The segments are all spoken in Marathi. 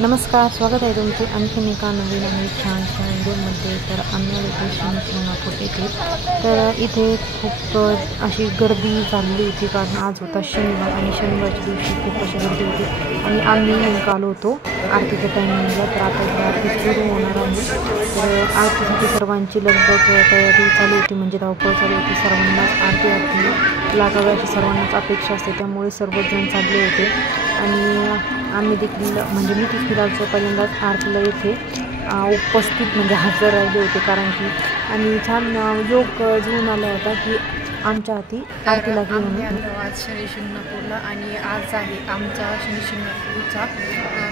नमस्कार, स्वागत आहे तुमचे आणखीन एका नवीन आणि छानशा व्हिडिओमध्ये. तर आम्ही आलो सोलापूर येथे. तर इथे खूप अशी गर्दी झालेली होती, कारण आज होता शनिवार आणि शनिवारच्या दिवशी खूप अशी गर्दी होती आणि आम्ही नेमकं आलो होतो आरतीच्या टायमिंगला. तर आता आरती सुरू होणार आहे. तर आरतीसाठी सर्वांची लगबग तयारी चालू होती, म्हणजे धावपळ चालू होती. सर्वांनाच आरती लागावी अशी सर्वांनाच अपेक्षा असते, त्यामुळे सर्वजण चालले होते. आणि आम्ही देखील, म्हणजे मी देखील आमचं पहिल्यांदाच आरतीला येथे उपस्थित म्हणजे हजर राहिले होते, कारण की आणि छान योग जुळून आला होता की आमच्या हाती आरती लागली म्हणून. आज शनी शिंगणापूरला आणि आज आहे आमचा शनी शिंगणापूरचा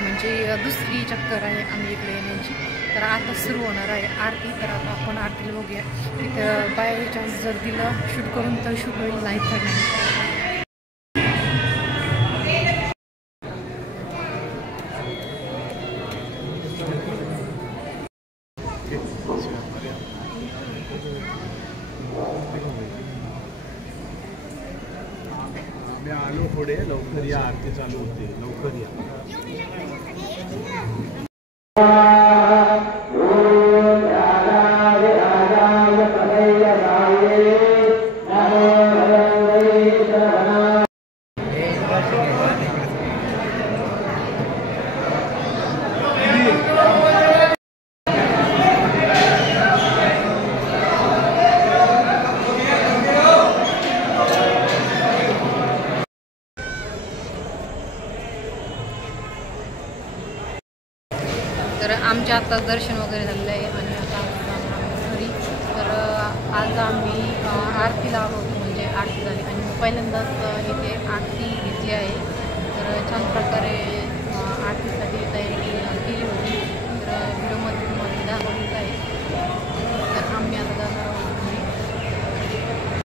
म्हणजे दुसरी चक्कर आहे आम्ही इकडे येण्याची. तर आता सुरू होणार आहे आरती. तर आता आपण आरतीला बघूया. तिथं बाय चान्स जर दिलं शूट करून तर शूट होईल, नाही तर नाही. मी आलो थोडे लवकर या, आरती चालू होते, लवकर या. तर आमच्या आता दर्शन वगैरे झालेलं आहे आणि आता घरी. तर आज आम्ही आरतीला आलो होतो, म्हणजे आरती झाली आणि पहिल्यांदाच इथे आरती घेतली आहे. तर छान प्रकारे